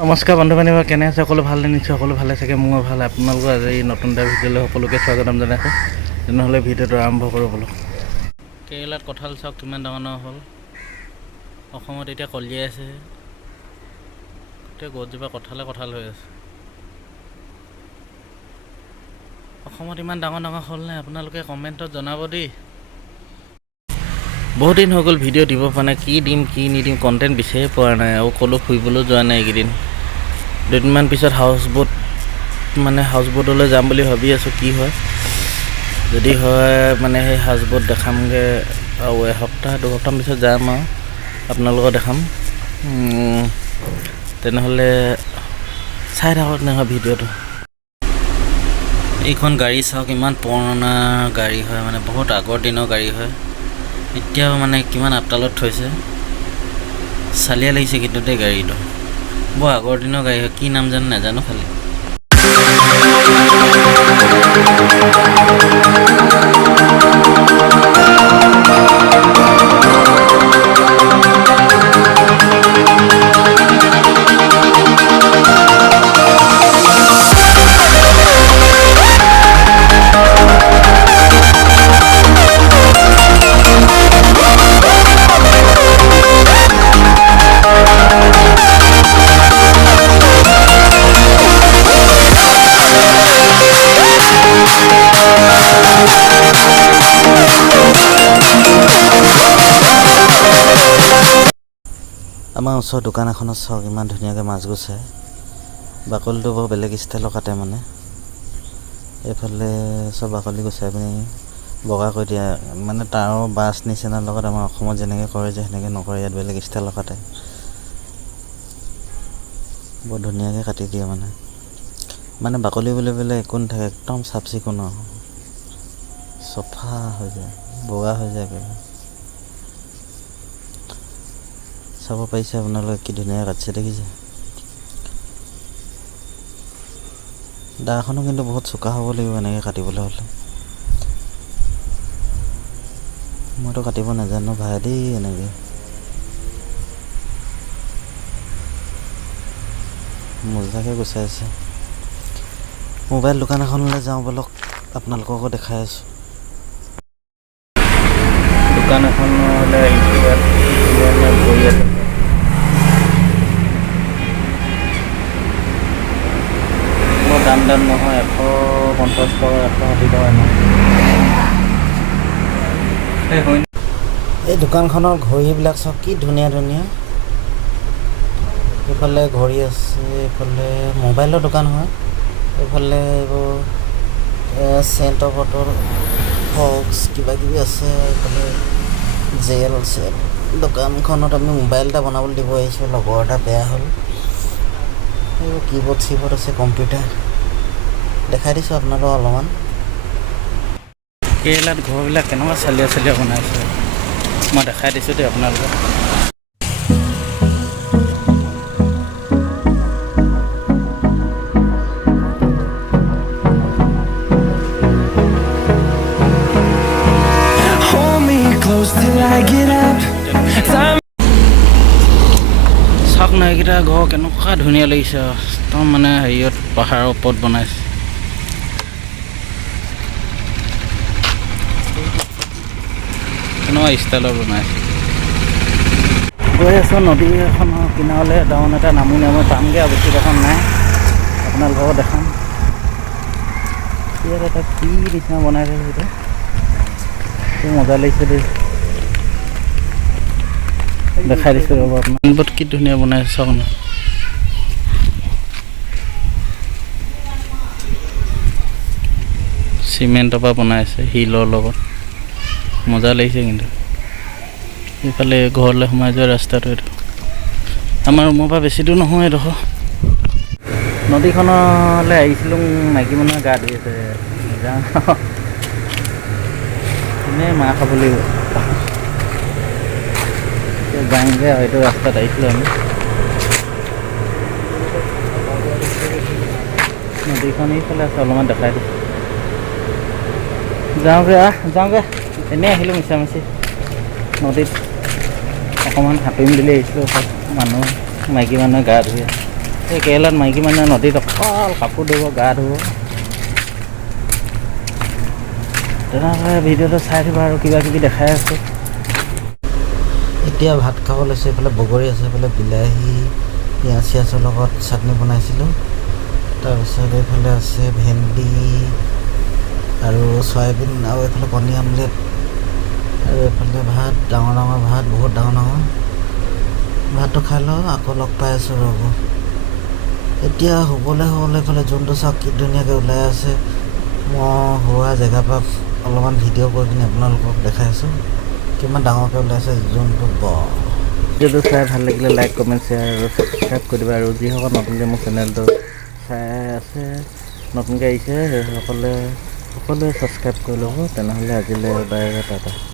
নমস্কাৰ বন্ধু বান্ধৱ, কেনে আছে সকলো? ভালে নিশ্চয় সকলো ভালে থাকে, মোৰ ভাল। আপোনালোকৰ আজি এই নতুন এটা ভিডিঅ'লৈ সকলোকে স্বাগতম জনাইছোঁ। তেনেহ'লে ভিডিঅ'টো আৰম্ভ কৰোঁ বোলো। কেৰেলাত কঁঠাল চাওক কিমান ডাঙৰ ডাঙৰ হ'ল। অসমত এতিয়া কলিয়াই আছে, গোটেই গছজোপা কঁঠাল হৈ আছে। অসমত ইমান ডাঙৰ ডাঙৰ হ'ল নে? আপোনালোকে কমেণ্টত জনাব দেই। বহুত দিন হৈ গ'ল ভিডিঅ' দিব পৰা নাই, কি দিম কি নিদিম কণ্টেণ্ট বিচাৰি পোৱা নাই, আৰু ক'লৈ ফুৰিবলৈও যোৱা নাই এইকেইদিন। দুদিনমান পিছত হাউচ বোটলৈ যাম বুলি ভাবি আছোঁ, কি হয়। যদি হয় মানে সেই হাউচ বোট দেখামগৈ, আৰু দুসপ্তাহ পিছত যাম আৰু আপোনালোকক দেখাম। তেনেহ'লে চাই থাকক তেনেহ'লে ভিডিঅ'টো। এইখন গাড়ী চাওক, ইমান পুৰণা গাড়ী হয়, মানে বহুত আগৰ দিনৰ গাড়ী হয়। এতিয়াও মানে কিমান আপতালত থৈছে, চালিয়া লাগিছে কিন্তু দেই। গাড়ীটো বৰ আগৰ দিনৰ গাড়ী হয়, কি নাম নাজানো খালি। আমাৰ ওচৰৰ দোকান এখনত চাওক ইমান ধুনীয়াকৈ মাছ গুচায়। বাকলিটো বৰ বেলেগ ষ্টাইলৰ কাটে মানে। এইফালে চব বাকলি গুচাই পিনি বগা কৰি দিয়ে, মানে তাৰৰ বাছ নিচিনাৰ লগত আমাৰ অসমত যেনেকৈ কৰে যে সেনেকৈ নকৰে, ইয়াত বেলেগ ষ্টাইলৰ কাটে। বৰ ধুনীয়াকৈ কাটি দিয়ে মানে বাকলি বুলিবলৈ একো নাথাকে, একদম চাফ চিকুণ আৰু চফা হৈ যায়, বগা হৈ যায়। চাব পাৰিছে আপোনালোকে কি ধুনীয়া কাটিছে, দেখিছে? দাখনো কিন্তু বহুত চোকা হ'ব লাগিব এনেকৈ কাটিবলৈ হ'লে। মইতো কাটিব নাজানো ভাই দেই। এনেকৈ মজাকৈ গুচাইছে। মোবাইল দোকান এখনলৈ যাওঁ বলক, আপোনালোককো দেখাই আছোঁ। দোকান এখনলৈ আহিছোঁ, ইয়াত বহি আছে। দাম নহয়, 150 টকা 160 টকা নহয়। এই দোকানখনৰ ঘড়ীবিলাক চব কি ধুনীয়া ধুনীয়া। এইফালে ঘড়ী আছে, এইফালে মোবাইলৰ দোকান হয়, এইফালে এইবোৰ চেণ্টৰ বটল, ফক্স কিবা কিবি আছে। এইফালে জেল আছে। দোকানখনত আমি মোবাইল এটা বনাবলৈ দিব আহিছোঁ, লগৰ এটা বেয়া হ'ল। এইবোৰ কীবৰ্ড চিবৰ্ড আছে, কম্পিউটাৰ দেখাই দিছোঁ আপোনালোকক অলপমান। কেৰেলাত ঘৰবিলাক কেনেকুৱা চালিয়া বনাইছে মই দেখাই দিছোঁ দেই আপোনালোকক। চাওক না, এইকেইটা ঘৰ কেনেকুৱা ধুনীয়া লাগিছে, একদম মানে হেৰিয়ত পাহাৰৰ ওপৰত বনাইছে। কেনেকুৱা ষ্টাইলত বনাইছে। গৈ আছোঁ নদী এখনৰ কিনাৰলৈ, ডাউন এটা নামি পামগৈ আৰু বেছি এখন নাই, আপোনালোকক দেখাম। ইয়াত এটা কি নিচিনা বনাইছে, সেইটো মজা লাগিছে দেই, দেখাই দিছোঁ ৰ'ব আপোনাক। বহুত কি ধুনীয়া বনাইছে চাওক না। চিমেণ্টৰ পৰা বনাইছে, শিলৰ লগত, মজা লাগিছে কিন্তু। এইফালে ঘৰলৈ সোমাই যোৱা ৰাস্তাটো এইটো। আমাৰ ৰুমৰ পৰা বেছি দূৰ নহয় এইডোখৰ। নদীখনলৈ আহিছিলোঁ, মাইকী মানুহে গা ধুই আছে। এনেই মাৰ খাব লাগিব। যাওঁগৈ আৰু এইটো ৰাস্তাত আহিছিলোঁ আমি। নদীখন এইফালে আছে, অলপমান দেখাই দিছোঁ। যাওঁগৈ এনেই আহিলোঁ মিছামিছি নদীত। অকণমান সাঁতুৰিম বুলি আহিছিলোঁ, মাইকী মানুহে গা ধুই আছে। এই কেৰেলাত মাইকী মানুহে নদীত অকল কাপোৰ ধুব, গা ধুব। তেনেহ'লে ভিডিঅ'টো চাই থাকিবা আৰু কিবা কিবি দেখাই আছোঁ। এতিয়া ভাত খাব লৈছে। এইফালে বগৰী আছে, এইফালে বিলাহী পিঁয়াজ চিয়াজৰ লগত চাটনি বনাইছিলোঁ। তাৰপিছত এইফালে আছে ভেন্দি আৰু চয়াবিন আৰু এইফালে কণী আমলেট আৰু এইফালে ভাত, ডাঙৰ ডাঙৰ ভাত, বহুত ডাঙৰ ডাঙৰ। ভাতটো খাই লওঁ, আকৌ লগ পাই আছোঁ ৰ'ব। এতিয়া শুবলৈ এইফালে যোনটো চাওক কি ধুনীয়াকৈ ওলাই আছে। মই হোৱা জেগাৰ পৰা অলপমান ভিডিঅ' কৰি পিনি আপোনালোকক দেখাই আছোঁ কিমান ডাঙৰকৈ ওলাইছে যোনটো। ভিডিঅ'টো চাই ভাল লাগিলে লাইক, কমেণ্ট, শ্বেয়াৰ আৰু ছাবস্ক্ৰাইব কৰি দিবা। আৰু যিসকল নতুনকৈ মোৰ চেনেলটো চাই আছে, নতুনকৈ আহিছে, সেইসকলে সকলোৱে ছাবস্ক্ৰাইব কৰি ল'ব। তেনেহ'লে আজিলৈ বাই বাই, টাটা।